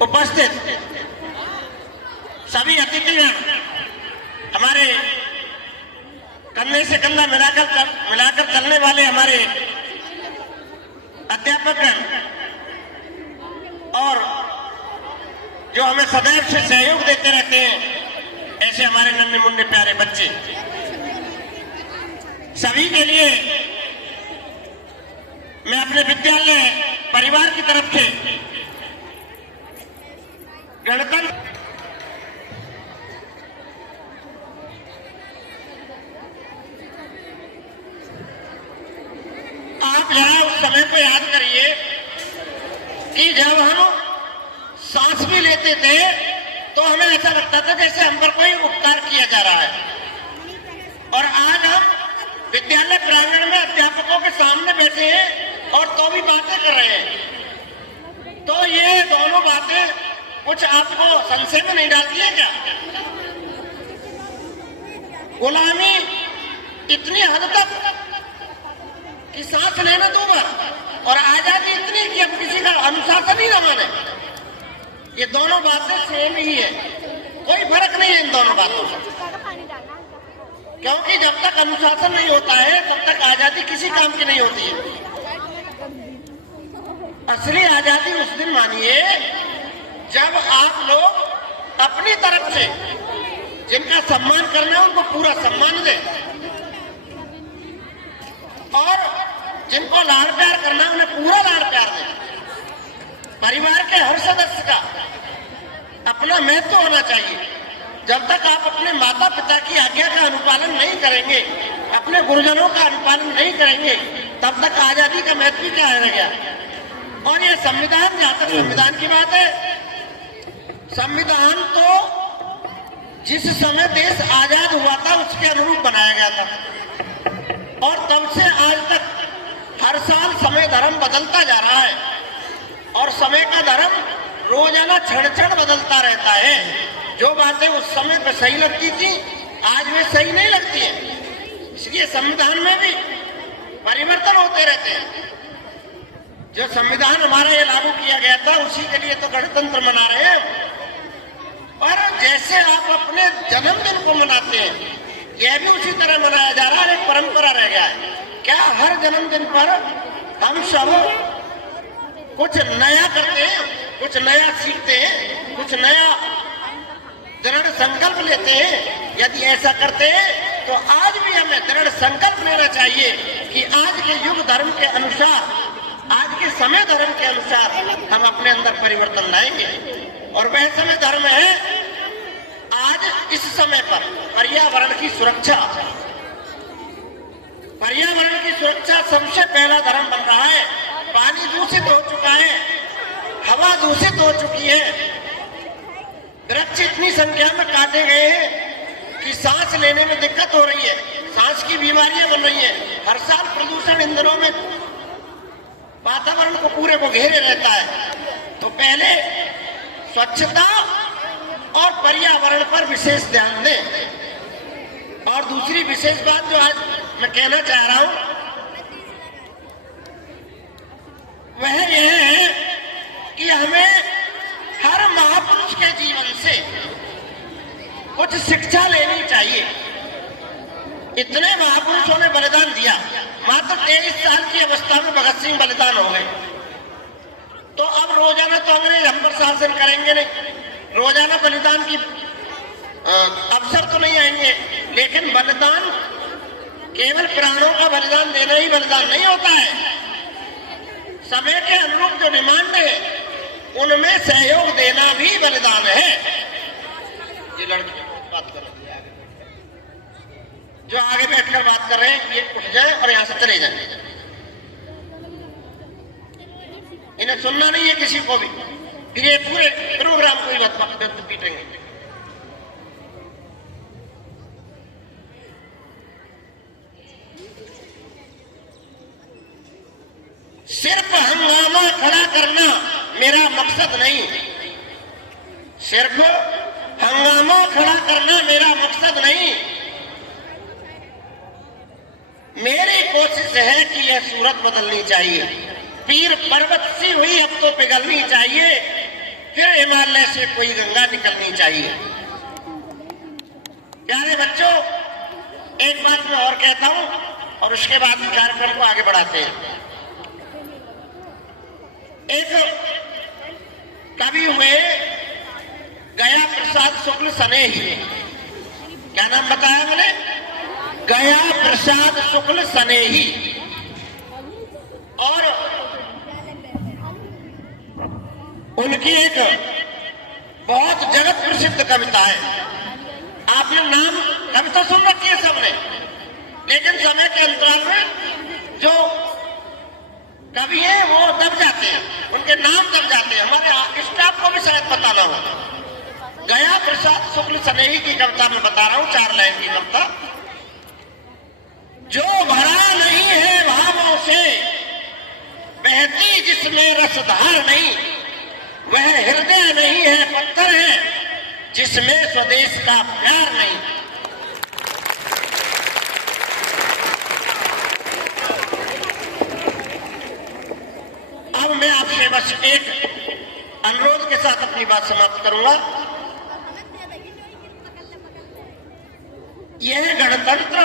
उपस्थित सभी अतिथिगण, हमारे कंधे से कंधा मिलाकर चलने वाले हमारे अध्यापकगण और जो हमें सदैव से सहयोग देते रहते हैं, ऐसे हमारे नन्हे मुन्ने प्यारे बच्चे, सभी के लिए मैं अपने विद्यालय परिवार की तरफ से गणतंत्र आप जरा उस समय को याद करिए कि जब हम सांस भी लेते थे तो हमें ऐसा लगता था जैसे हम पर कोई उपकार किया जा रहा है, और आज हम विद्यालय प्रांगण में अध्यापकों के सामने बैठे हैं और तो भी बातें कर रहे हैं। तो ये दोनों बातें कुछ आपको संशय में नहीं डालती है क्या? गुलामी इतनी हद तक कि सांस लेना 2 बार, और आजादी इतनी कि अब किसी का अनुशासन ही न माने। ये दोनों बातें सेम ही है, कोई फर्क नहीं है इन दोनों बातों में, क्योंकि जब तक अनुशासन नहीं होता है तब तक आजादी किसी काम की नहीं होती है। असली आजादी उस दिन मानिए जब आप लोग अपनी तरफ से जिनका सम्मान करना है उनको पूरा सम्मान दें, और जिनको लाड़ प्यार करना है उन्हें पूरा लाड़ प्यार दें। परिवार के हर सदस्य का अपना महत्व होना चाहिए। जब तक आप अपने माता पिता की आज्ञा का अनुपालन नहीं करेंगे, अपने गुरुजनों का अनुपालन नहीं करेंगे, तब तक आजादी का महत्व क्या रह गया। और ये संविधान, जहां तक संविधान की बात है, संविधान तो जिस समय देश आजाद हुआ था उसके अनुरूप बनाया गया था, और तब से आज तक हर साल समय धर्म बदलता जा रहा है, और समय का धर्म रोजाना क्षण क्षण बदलता रहता है। जो बातें उस समय पे सही लगती थी आज वे सही नहीं लगती है, इसलिए संविधान में भी परिवर्तन होते रहते हैं। जो संविधान हमारा ये लागू किया गया था उसी के लिए तो गणतंत्र मना रहे हैं, और जैसे आप अपने जन्मदिन को मनाते हैं यह भी उसी तरह मनाया जा रहा है, एक परंपरा रह गया है। क्या हर जन्मदिन पर हम सब कुछ नया करते हैं, कुछ नया सीखते हैं, कुछ नया दृढ़ संकल्प लेते हैं? यदि ऐसा करते हैं तो आज भी हमें दृढ़ संकल्प लेना चाहिए कि आज के युग धर्म के अनुसार, आज के समय धर्म के अनुसार हम अपने अंदर परिवर्तन लाएंगे। और वह समय धर्म है आज इस समय पर पर्यावरण की सुरक्षा। पर्यावरण की सुरक्षा सबसे पहला धर्म बन रहा है। पानी दूषित हो चुका है, हवा दूषित हो चुकी है, वृक्ष इतनी संख्या में काटे गए हैं कि सांस लेने में दिक्कत हो रही है, सांस की बीमारियां बन रही हैं। हर साल प्रदूषण इन दिनों में वातावरण को पूरे को घेरे रहता है। तो पहले स्वच्छता और पर्यावरण पर विशेष ध्यान दें। और दूसरी विशेष बात जो आज मैं कहना चाह रहा हूं वह यह है कि हमें हर महापुरुष के जीवन से कुछ शिक्षा लेनी चाहिए। इतने महापुरुषों ने बलिदान दिया, मात्र 23 साल की अवस्था में भगत सिंह बलिदान हो गए। तो अब रोजाना तो अंग्रेज हम पर शासन करेंगे नहीं, रोजाना बलिदान की अवसर तो नहीं आएंगे, लेकिन बलिदान केवल प्राणों का बलिदान देना ही बलिदान नहीं होता है। समय के अनुरूप जो डिमांड है उनमें सहयोग देना भी बलिदान है। ये लड़की बात कर रही है, जो आगे बैठकर बात कर रहे हैं ये उठ जाए और यहां से चले जाए। इन्हें सुनना नहीं है किसी को भी, फिर ये पूरे प्रोग्राम को ही बात पीटेंगे। सिर्फ हंगामा खड़ा करना मेरा मकसद नहीं, सिर्फ हंगामा खड़ा करना मेरा मकसद नहीं। मेरी कोशिश है कि यह सूरत बदलनी चाहिए, पीर पर्वत सी हुई अब तो पिघलनी चाहिए, फिर से कोई गंगा निकलनी चाहिए। प्यारे बच्चों, एक बात मैं और कहता हूं और उसके बाद कार्यक्रम को आगे बढ़ाते हैं। एक कवि हुए गया प्रसाद शुक्ल सनेही, क्या नाम बताया मैंने? गया प्रसाद शुक्ल सनेही। और उनकी एक बहुत जगत प्रसिद्ध कविता है, आपने नाम कविता सुन रखी है सबने, लेकिन समय के अंतराल में जो कवि हैं वो दब जाते हैं, उनके नाम दब जाते हैं। हमारे स्टाफ को भी शायद पता ना हो। गया प्रसाद शुक्ल सनेही की कविता में बता रहा हूं, 4 लाइन की कविता। जो भरा नहीं है भावों से, बहती जिसमें रसधार नहीं, वह हृदय नहीं है पत्थर है, जिसमें स्वदेश का प्यार नहीं। अब मैं आपसे बस एक अनुरोध के साथ अपनी बात समाप्त करूंगा। यह गणतंत्र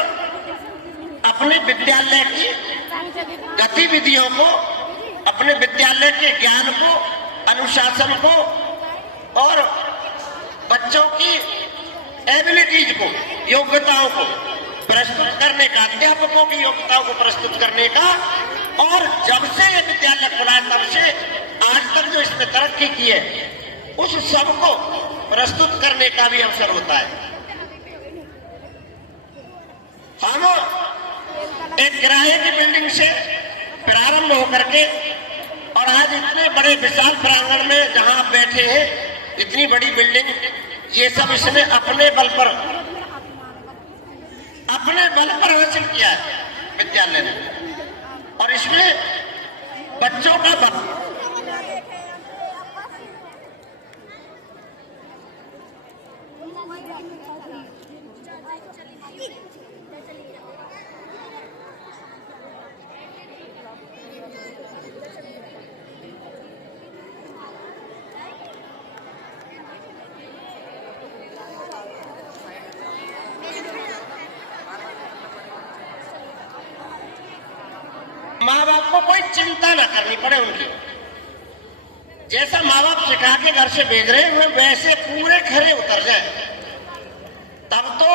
अपने विद्यालय की गतिविधियों को, अपने विद्यालय के ज्ञान को, अनुशासन को और बच्चों की एबिलिटीज को, योग्यताओं को प्रस्तुत करने का, अध्यापकों की योग्यताओं को प्रस्तुत करने का, और जब से ये विद्यालय खुला है तब से आज तक जो इसने तरक्की की है उस सब को प्रस्तुत करने का भी अवसर होता है। हम एक किराए की बिल्डिंग से प्रारंभ होकर के और आज इतने बड़े विशाल प्रांगण में जहां आप बैठे हैं, इतनी बड़ी बिल्डिंग, ये सब इसने अपने बल पर हासिल किया है विद्यालय ने। और इसमें बच्चों का माँ बाप को कोई चिंता ना करनी पड़े उनकी। जैसा माँ बाप सिखा के घर से भेज रहे हैं वैसे पूरे खरे उतर जाए, तब तो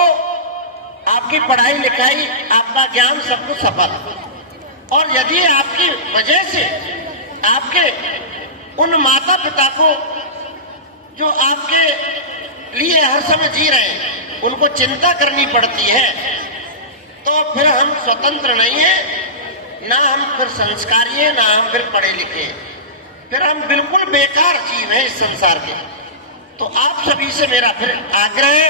आपकी पढ़ाई लिखाई, आपका ज्ञान सब कुछ सफल। और यदि आपकी वजह से आपके उन माता पिता को जो आपके लिए हर समय जी रहे हैं उनको चिंता करनी पड़ती है, तो फिर हम स्वतंत्र नहीं है, ना हम फिर संस्कारी है, ना हम फिर पढ़े लिखे हैं, फिर हम बिल्कुल बेकार जीव हैं इस संसार के। तो आप सभी से मेरा फिर आग्रह है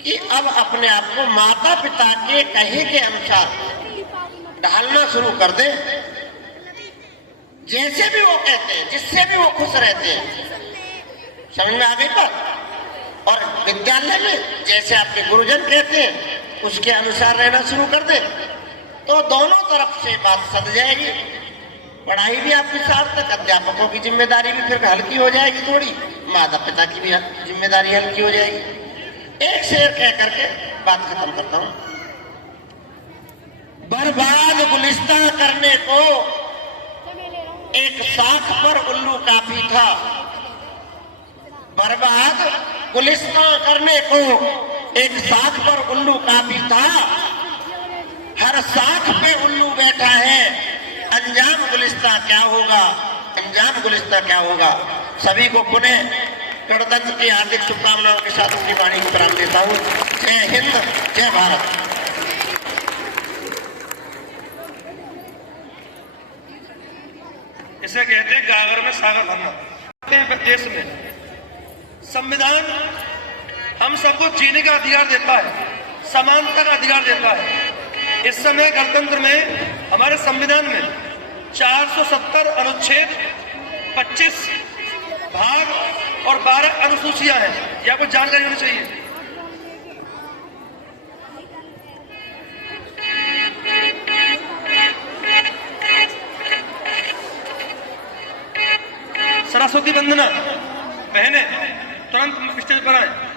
कि अब अपने आप को माता पिता के कहे के अनुसार ढालना शुरू कर दें, जैसे भी वो कहते हैं, जिससे भी वो खुश रहते हैं। समझ में आ गई बात? और विद्यालय में जैसे आपके गुरुजन कहते हैं उसके अनुसार रहना शुरू कर दें, तो दोनों तरफ से बात सद जाएगी। पढ़ाई भी आपकी सार्थक, अध्यापकों की जिम्मेदारी भी फिर हल्की हो जाएगी, थोड़ी माता पिता की भी जिम्मेदारी हल्की हो जाएगी। एक शेर कह करके बात खत्म करता हूं। बर्बाद गुलिस्तां करने को एक साख पर उल्लू काफी था। बर्बाद गुलिस्तां करने को एक साख पर उल्लू काफी था। हर साख पे उल्लू बैठा है, अंजाम गुलिस्तां क्या होगा, अंजाम गुलिस्तां क्या होगा। सभी को पुनः गणतंत्र की हार्दिक शुभकामनाओं के साथ अपनी वाणी को विराम देता हूँ। जय हिंद, जय भारत। इसे कहते हैं गागर में सागर भरना। देश में संविधान हम सबको जीने का अधिकार देता है, समानता का अधिकार देता है। इस समय गणतंत्र में हमारे संविधान में 470 अनुच्छेद, 25 भाग और 12 अनुसूचियां हैं। यह आपको जानकारी होनी चाहिए। सरस्वती वंदना बहनें तुरंत स्टेज पर आए।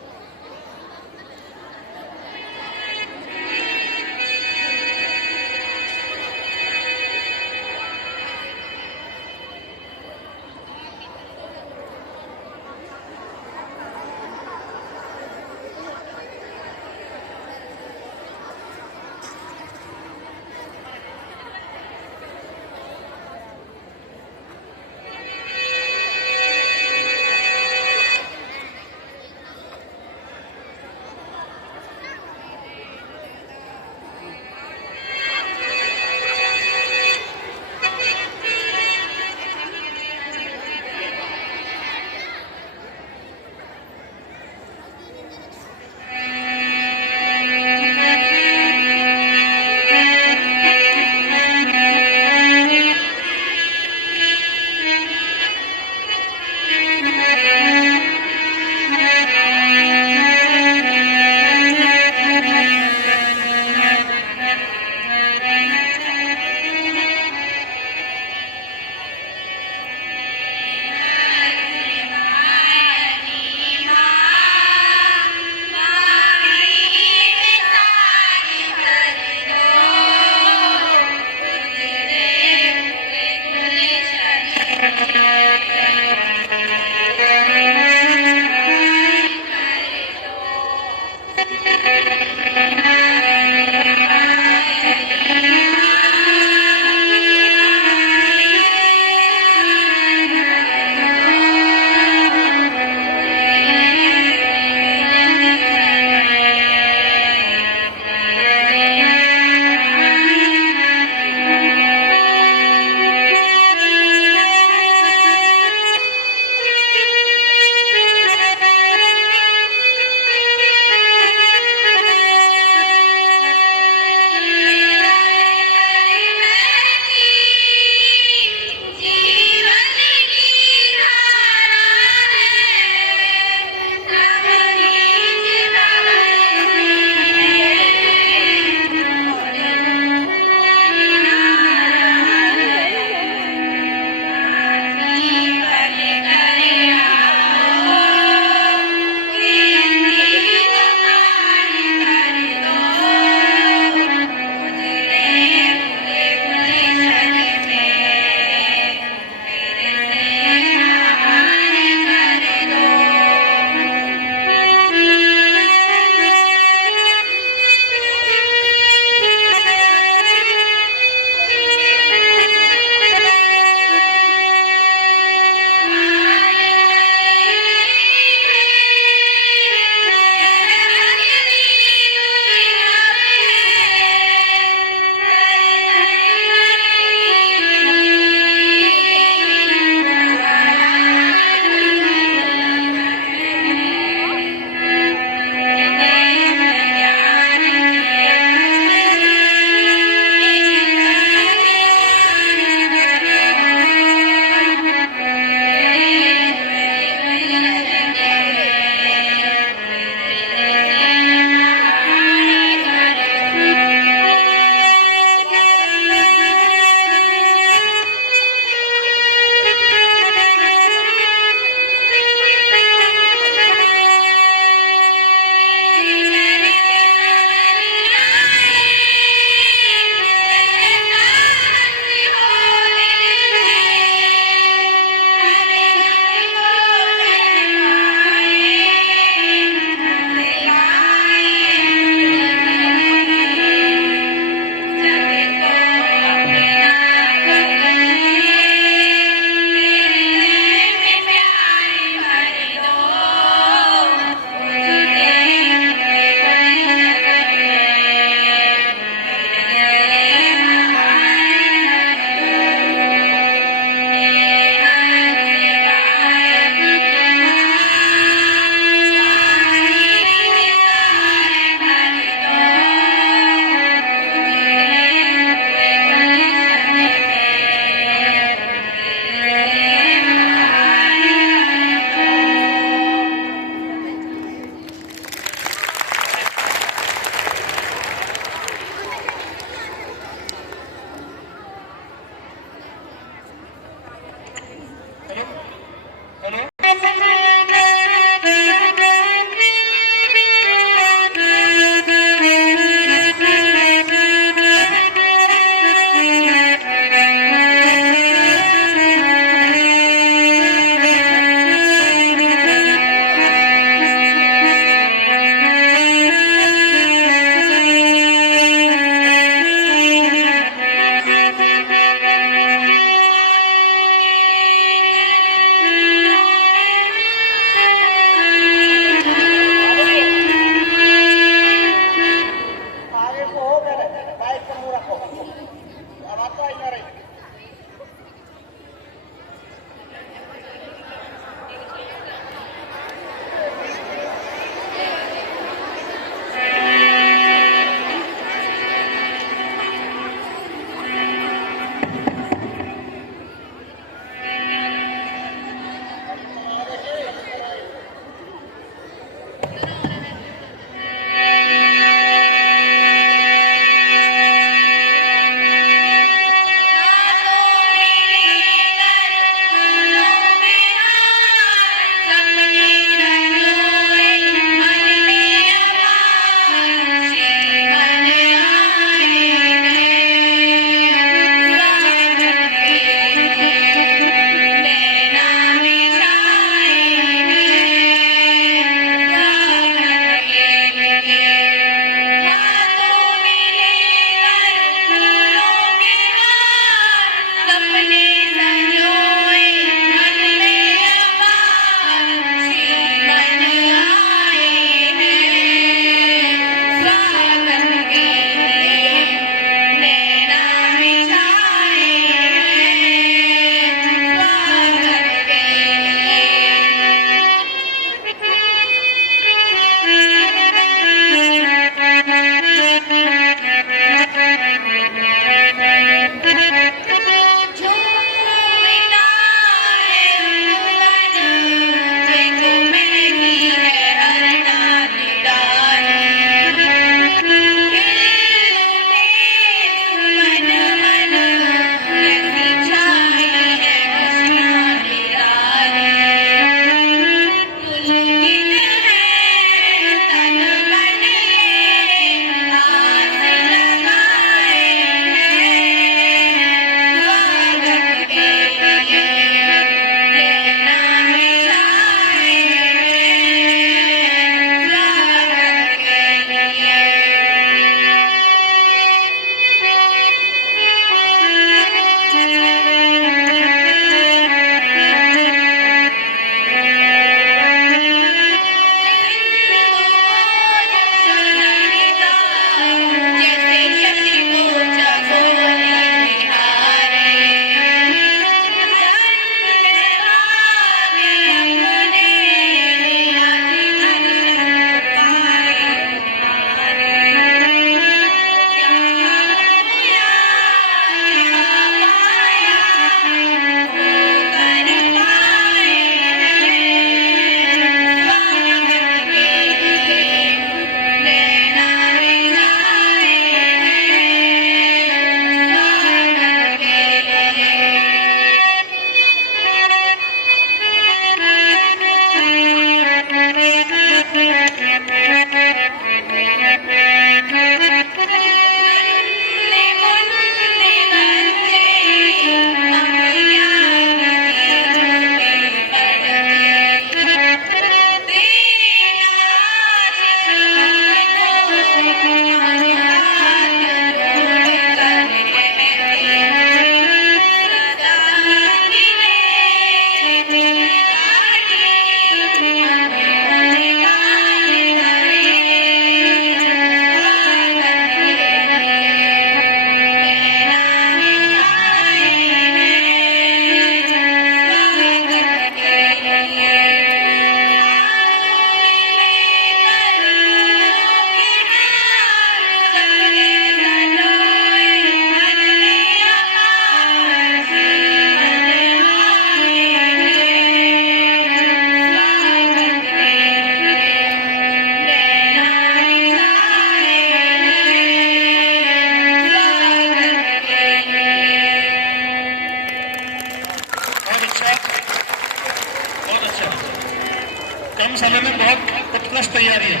कम समय में बहुत उत्कृष्ट तैयारी है।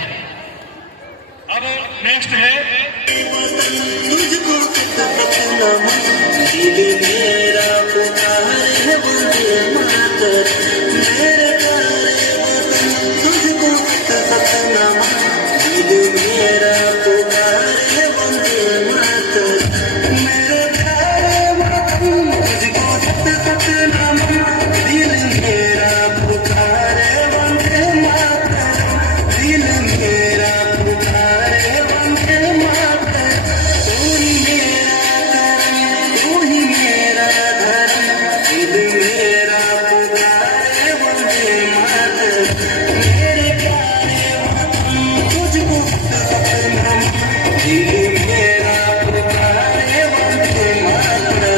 अब नेक्स्ट है तुझको दिल मेरा पुकार है वंदे मातर मेरे प्यारे वतन तुझको सतनाम दिल मेरा पुकार है वंदे मातर मेरे प्यारे वतन तुझको सतनाम दिल मेरा पुकार है वंदे मातर दिल मेरा पुकार है वंदे मातर तू ही मेरा धर्म दिल मेरा पुकार है वंदे मातर मेरे प्यारे वतन तुझको सतनाम दिल मेरा पुकार है वंदे मातर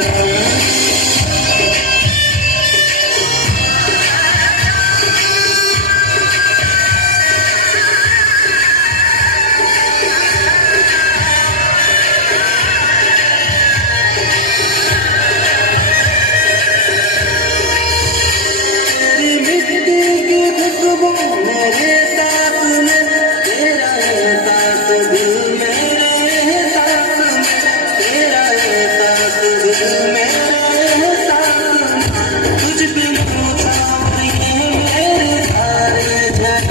तेरी मिट्टी की खुशबू मेरे साथ में तेरा एहसास दिल मेरे एहसास में तेरा एहसास दिल मेरे एहसास में तुझ बिन पूछा और ये मेरे सारे जन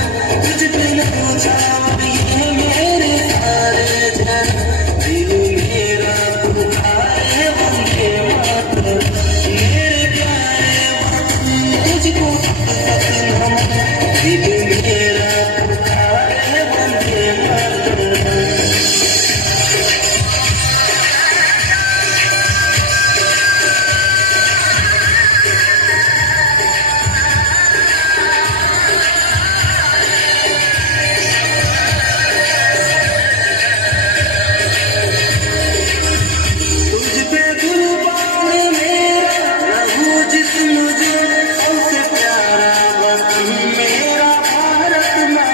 तुझ बिन पूछा और ये मेरे सारे जन दिल मेरा पुकारे वंदे मातर मेरे प्यारे तुझको सतनाम दिल मेरा पुकार है वंदे मातरम तुझ पे कुर्बान मेरा रहूं जिस्म जो सबसे प्यारा वतन मेरा भारत माँ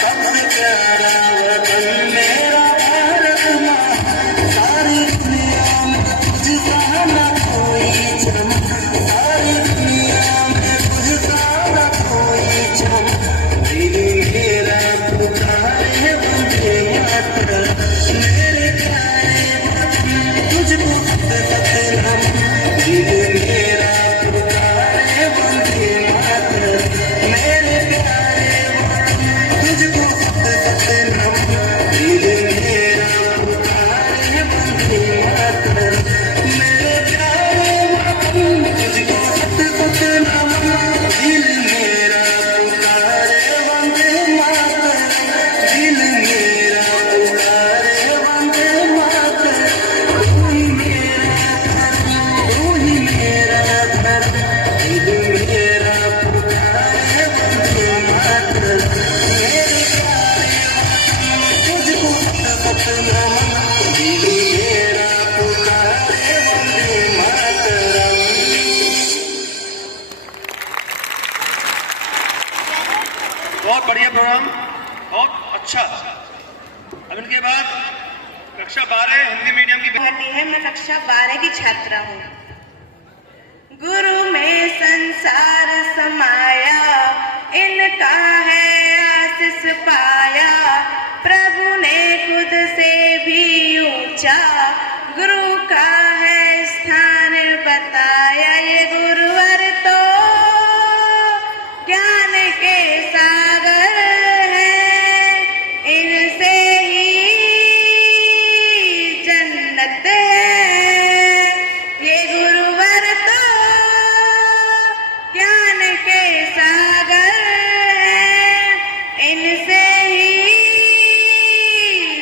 सबसे प्यारा वतन मेरा अब इनके बाद कक्षा 12 हिंदी मीडियम की होती है। मैं कक्षा 12 की छात्रा हूँ। गुरु में संसार समाया, इनका है आशीष पाया, प्रभु ने खुद से भी ऊंचा गुरु का है स्थान बताया। ये गुरुवर तो ज्ञान के सागर हैं, इनसे ही जन्नत है। ये गुरुवर तो ज्ञान के सागर हैं, इनसे ही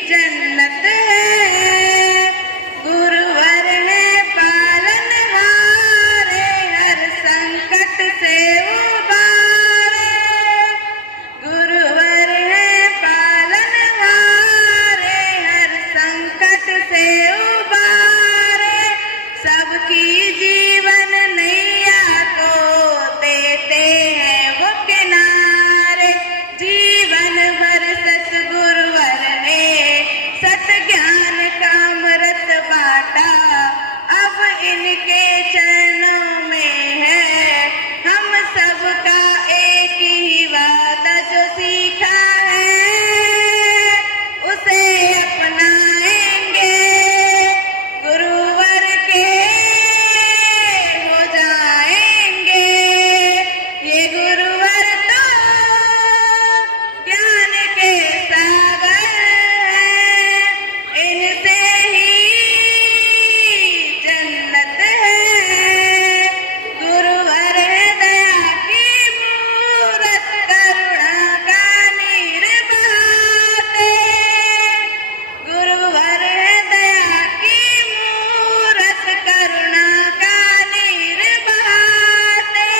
जन्नत है। गुरुवर ने पालनहारे हर संकट से उबारे, गुरुवर है पालनहारे हर संकट से उबारे। सबकी जीवन नैया को देते हैं वो किनारे, जीवन भर सतगुरुवर ने सत ज्ञान का अमृत बांटा। अब इनके चरणों में है हम सबका एक ही वादा, जो सीखा है उसे अपनाएंगे, गुरुवर के हो जाएंगे। ये गुरुवर तो ज्ञान के सागर हैं, इनसे ही जन्नत है। गुरुवर है दया की मूरत, करुणा का नीर बहाते, गुरुवर है दया की मूरत, करुणा का नीर बहाते।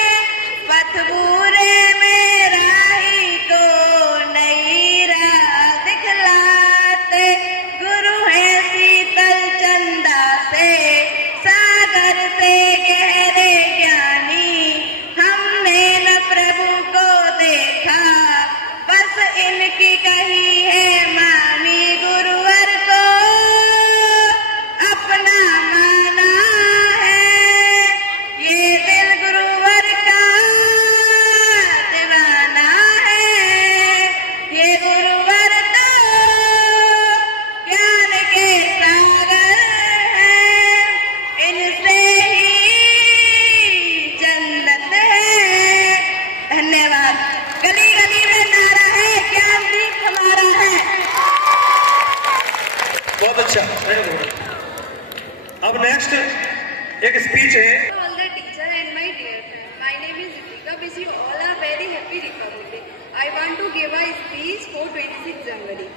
पथ बुरे में राही को नई राह दिखलाते, गुरु है शीतल चंदा से सागर से गहरे ज्ञानी। हमने न प्रभु को देखा, बस इनकी कही है मानी। गुरुवर को अपना माना है, ये दिल गुरुवर का दीवाना है। ये गुरुवर तो ज्ञान के सागर हैं, इनसे ही जन्नत है। धन्यवाद। गली गली में नारा है, ज्ञान दीप हमारा है। बहुत अच्छा। अब नेक्स्ट एक स्पीच है। all the teacher and my dear friend. My name is Ritika. Wish you all a very happy Republic Day. I want to give a speech for 26 January.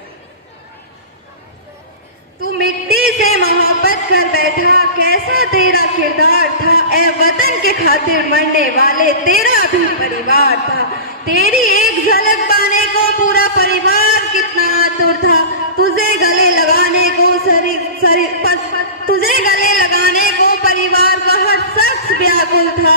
तू मिट्टी से मोहब्बत कर बैठा, कैसा तेरा किरदार था। ए वतन के खातिर मरने वाले तेरा भी परिवार था। तेरी एक झलक पाने को पूरा परिवार कितना आतुर था। तुझे गले लगाने को तुझे गले लगाने को परिवार का हर शख्स व्याकुल था।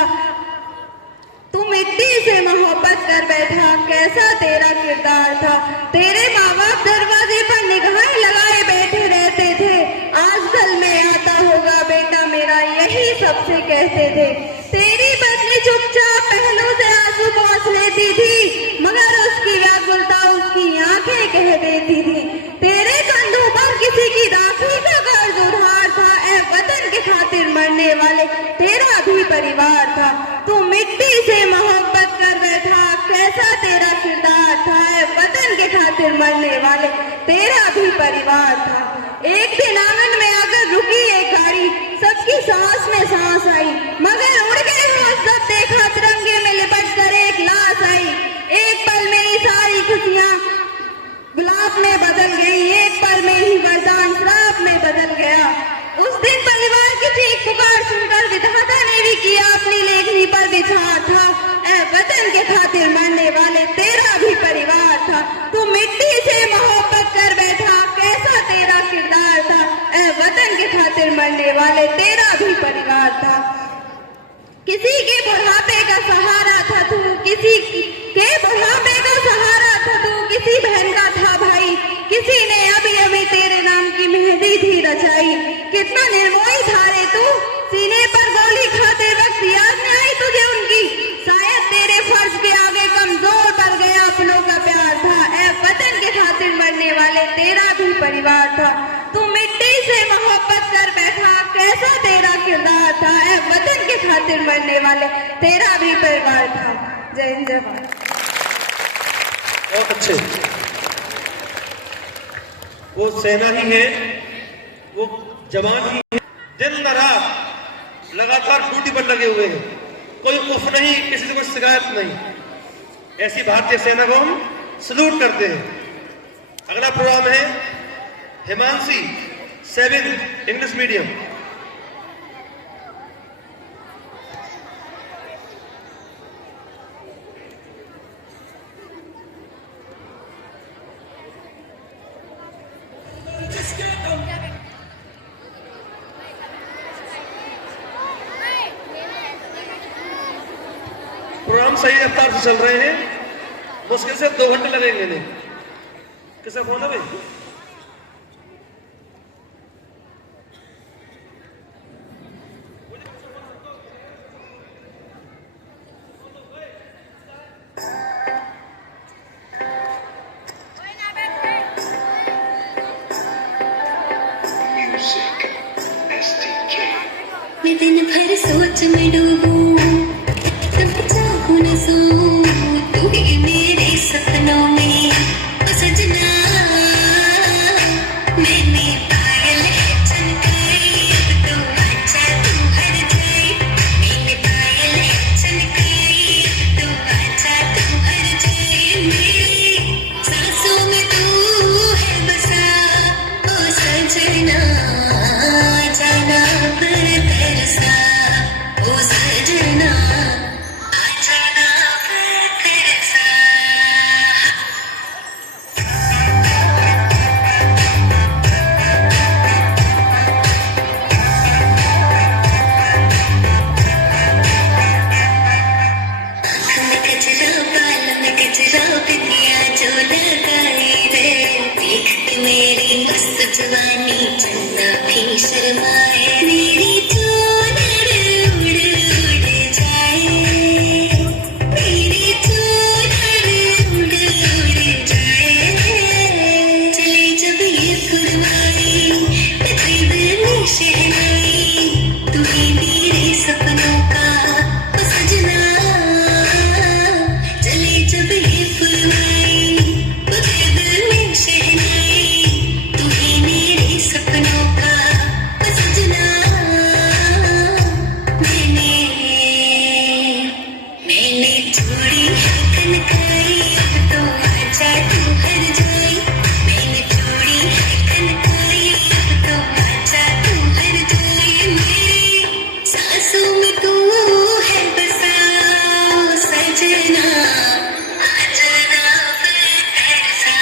तू मिट्टी से मोहब्बत कर बैठा, कैसा तेरा किरदार था। तेरे माँ बाप दरवाजे पर निगाहें लगाए बैठे रहते थे। आज कल में आता होगा बेटा मेरा, यही सबसे कहते थे। तेरी पत्नी चुपचाप पहलू से आंसू पोंछ लेती थी, मगर उसकी व्याकुलता उसकी आंखें कह देती थी। तेरे कंधों पर किसी की राखी का कर्ज उधार था। ए वतन के खातिर मरने वाले तेरा भी परिवार था। तू मिट्टी से मोहब्बत कर बैठा, कैसा तेरा किरदार था। ए वतन के खातिर मरने वाले तेरा भी परिवार था। एक दिन आंगन में आकर रुकी एक गाड़ी, सबकी सांस में सांस आई, मगर उड़ गए होश जब देखा तिरंगे में लिपट कर एक लाश आई। एक पल में ही सारी खुशियां गुलाब में बदल गई, एक पल में ही वरदान श्राप में बदल गया। उस दिन परिवार की चीख पुकार सुनकर विधाता ने भी किया अपनी लेखनी पर विचार था। ए वतन के खातिर मरने वाले तेरा भी परिवार था। तू मिट्टी से मोहब्बत कर बैठा, कैसा तेरा किरदार था। ए वतन के खातिर मरने वाले तेरा भी परिवार था। किसी के बुढ़ापे का सहारा था तू, किसी के बुढ़ापे का सहारा था तू, किसी बहन का था भाई। कितना निर्मोही था रे तू, सीने पर गोली खाते वक्त याद नहीं आई तुझे उनकी, शायद तेरे फर्ज के आगे कमजोर पड़ गया अपनों का प्यार था। ऐ वतन के खातिर मरने वाले तेरा भी परिवार था, तू मिट्टी से मोहब्बत कर बैठा कैसा तेरा किरदार था। ऐ वतन के खातिर मरने वाले तेरा भी परिवार था। जय हिंद जय भारत। बहुत अच्छे। वो सेना ही है, वो जवान ही है, दिन रात लगातार ड्यूटी पर लगे हुए हैं, कोई उफ नहीं, किसी से कोई शिकायत नहीं। ऐसी भारतीय सेना को हम सल्यूट करते हैं। अगला प्रोग्राम है हिमांशी 7 इंग्लिश मीडियम। प्रोग्राम सही रफ्तार से चल रहे हैं, मुश्किल से 2 घंटे लगेंगे। नहीं किसका फोन है भाई? मैं दिन भर सोच में डूबूं, तब चाहूं न सोऊं, तू ही मेरे सपनों में ओ सजना। मैंने पायल चमकाई, अब तो आजा तू हर जाए। मैंने पायल चमकाई, अब तो आजा तू हर जाए। मेरी सांसों में तू है बसा ओ सजना, जाना पर तरसा ओ सजना, आ जाना पर तरसा। आँख में गजरा, बाल में गजरा, बिंदिया जो लगाई रे, देखते मेरी मस्त जवानी चंदा भी शर्माए। मेरी चूनर उड़ उड़ जाए, मेरी चूनर उड़ उड़ जाए। चले जब ये फुलवारी, बजे दिल में शहनाई, तू ही मेरे सपनों का ओ सजना। चले जब ये फुलवारी, बजे दिल में शहनाई, तू ही मेरे सपनों का ओ सजना। मैंने चूड़ी है कनकाई, अब तो आजा तू हर जाए। मैंने चूड़ी है कनकाई, अब तो आजा तू हर जाए। मेरी सांसों में तू है बसा ओ सजना, आ जाना पर तरसा।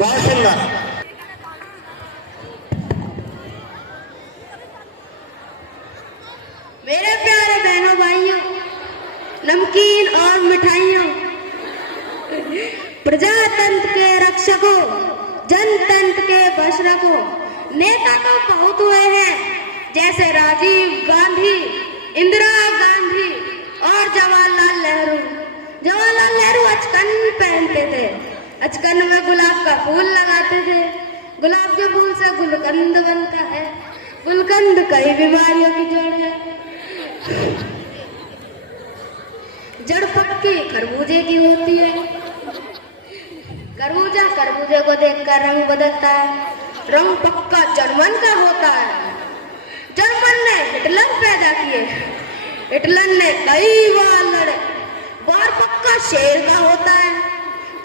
बहुत सुंदर। मेरे प्यारे बहनों भाइयों, नमकीन और मिठाइयों, प्रजातंत्र के रक्षकों, जनतंत्र के बशरकों, नेता तो बहुत हुए हैं जैसे राजीव गांधी, इंदिरा गांधी और जवाहरलाल नेहरू। जवाहरलाल नेहरू अचकन पहनते थे, अचकन में गुलाब का फूल लगाते थे, गुलाब के फूल से गुलकंद बनता है, गुलकंद कई बीमारियों की जड़ है। जड़ पक्की खरबूजे की होती है, खरबूजे को देखकर रंग बदलता है, रंग पक्का जर्मन का होता है। जर्मन ने हिटलर पैदा किए, हिटलर ने कई बार लड़े, बार पक्का शेर का होता है।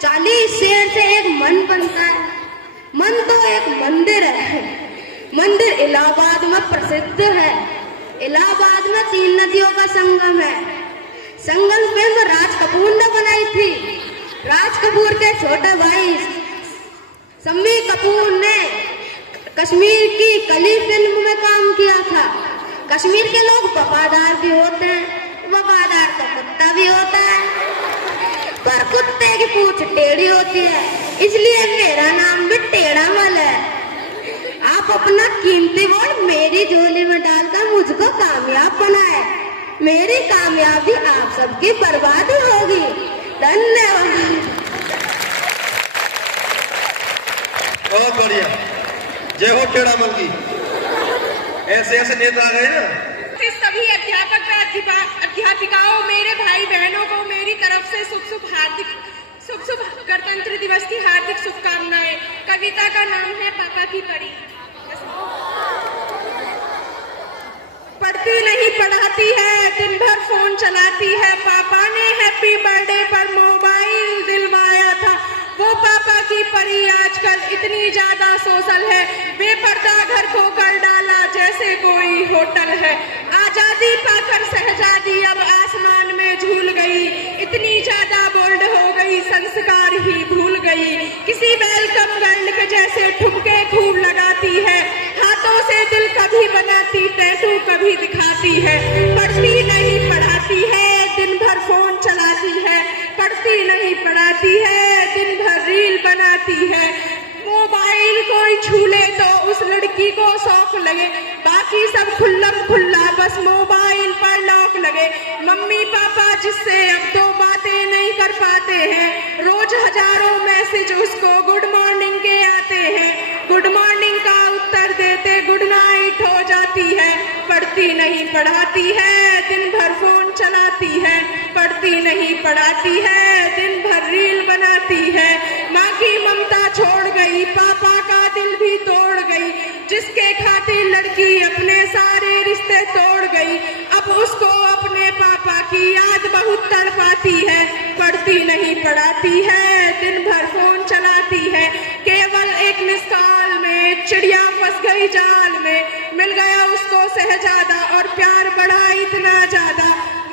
40 शेर से एक मन बनता है, मन तो एक मंदिर है। मंदिर इलाहाबाद में प्रसिद्ध है, इलाहाबाद में 3 नदियों का संगम है। संगम फिल्म राज कपूर ने बनाई थी, राज कपूर के छोटे भाई शम्मी कपूर ने कश्मीर की कली फिल्म में काम किया था। कश्मीर के लोग वफादार भी होते हैं, वफादार तो कुत्ता भी होता है, पर कुत्ते की पूंछ टेढ़ी होती है, इसलिए मेरा नाम भी टेढ़ा मल है। आप अपना कीमती वोट मेरी झोली में डालकर मुझको कामयाब बनाए। मेरी कामयाबी आप सबकी बर्बादी होगी। धन्यवाद। बहुत बढ़िया, जय हो टेढ़ा मल की। ऐसे ऐसे नेता आ गए ना। सभी अध्यापक अध्यापिकाओं, मेरे भाई बहनों को मेरी तरफ से शुभ गणतंत्र दिवस की हार्दिक शुभकामनाएं। कविता का नाम है पापा की परी। पढ़ती नहीं पढ़ाती है, दिन भर फोन चलाती है। पापा ने हैप्पी बर्थडे पर मोबाइल दिलवाया था। वो पापा की परी आजकल इतनी ज्यादा सोशल है, बेपर्दा घर को कर डाला जैसे कोई होटल है। आजादी पाकर शहजादी अब आसमान में झूल गई, इतनी ज्यादा बोल्ड हो गई संस्कार ही भूल गई। किसी वेलकम गर्ल के जैसे ठुमके खूब लगाती है, हाथों से दिल कभी बनाती, टैटू कभी दिखाती है। पढ़ती नहीं पढ़ाती है, दिन भर फोन चलाती है। पढ़ती नहीं पढ़ाती है, दिन भर रील बनाती है। मोबाइल कोई छू ले तो उस लड़की को शौक लगे, बाकी सब खुल्लम खुल्ला बस मोबाइल पर लॉक लगे। मम्मी पापा जिससे अब दो बातें नहीं कर पाते हैं, रोज हजारों मैसेज उसको गुड मॉर्निंग के आते हैं। गुड मॉर्निंग का उत्तर देते गुड नाइट हो जाती है। पढ़ती नहीं पढ़ाती है, दिन भर फोन चलाती है। पढ़ती नहीं पढ़ाती है, दिन भर रील बनाती है। माँ की ममता छोड़ गई, पापा का दिल भी तोड़ गई। जिसके खातिर लड़की अपने सारे रिश्ते तोड़ गई, अब उसको अपने पापा की याद बहुत तड़पाती है। पढ़ती नहीं पढ़ाती है, दिन भर फोन चलाती है। केवल एक मिस कॉल में चिड़िया फंस गई जाल में, मिल गया उसको शहजादा और प्यार बढ़ा इतना ज्यादा।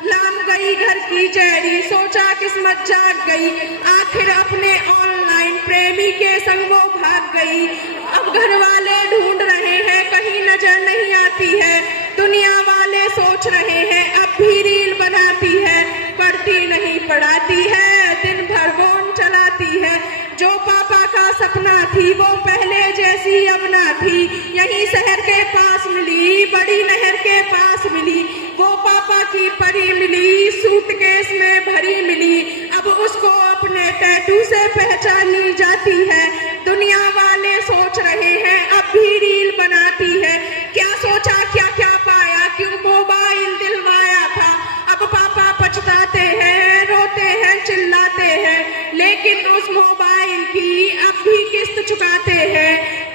लाम गई घर की चेहरी, सोचा किस्मत जाग गई, आखिर अपने ऑनलाइन प्रेमी के संग वो भाग गई। अब घर वाले ढूंढ रहे हैं, कहीं नजर नहीं आती है। दुनिया वाले सोच रहे हैं, अब भी रील बनाती है। पढ़ती नहीं पढ़ाती है, दिन भर फोन चलाती है। जो पापा का सपना थी वो पहले जैसी अब ना थी। यही शहर के पास मिली, बड़ी नहर के पास मिली। वो पापा की परी मिली, सूटकेस में भरी मिली। अब उसको अपने टैटू से पहचानी जाती है। दुनिया वाले सोच रहे हैं, अब भी रील बनाती है। क्या सोचा क्या क्या पाया, क्यों मोबाइल दिलवाया था। अब पापा पछताते हैं, रोते हैं, चिल्लाते हैं, लेकिन उस मोबाइल की अब भी किस्त चुकाते हैं।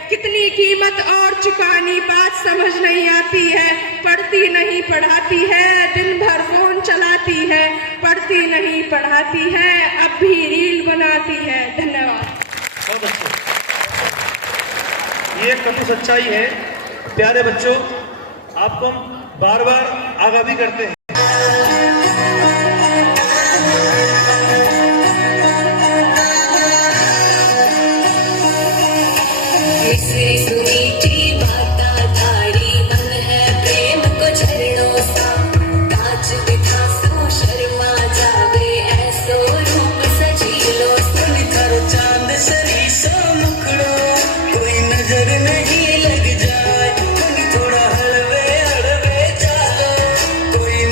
कितनी कीमत और चुकानी बात समझ नहीं आती है। पढ़ती नहीं पढ़ाती है, दिन भर फोन चलाती है। पढ़ती नहीं पढ़ाती है, अब भी रील बनाती है। धन्यवाद। बहुत अच्छे, ये कटु सच्चाई है। प्यारे बच्चों, आपको हम बार बार आगाह भी करते हैं। नहीं लग जाए, थोड़ा हलवे हलवे चालो, कोई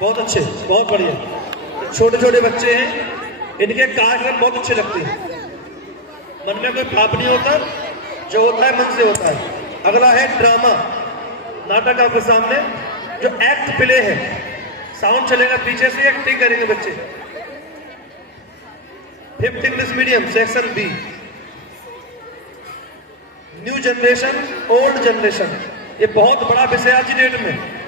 बहुत अच्छे, बहुत बढ़िया। छोटे छोटे बच्चे हैं, इनके कार्यक्रम बहुत अच्छे लगते हैं। मन में कोई पाप नहीं होता, जो होता है मन से होता है। अगला है ड्रामा नाटक आपके सामने, जो एक्ट प्ले है। साउंड चलेगा पीछे से, एक्टिंग करेंगे बच्चे। 5th English medium section B. New generation old generation, ये बहुत बड़ा विषय आज की डेट में।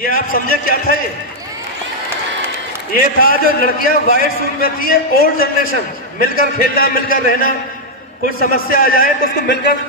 ये आप समझे क्या था? ये था जो लड़कियां व्हाइट सूट में थी, ओल्ड जनरेशन, मिलकर खेलना, मिलकर रहना, कोई समस्या आ जाए तो उसको मिलकर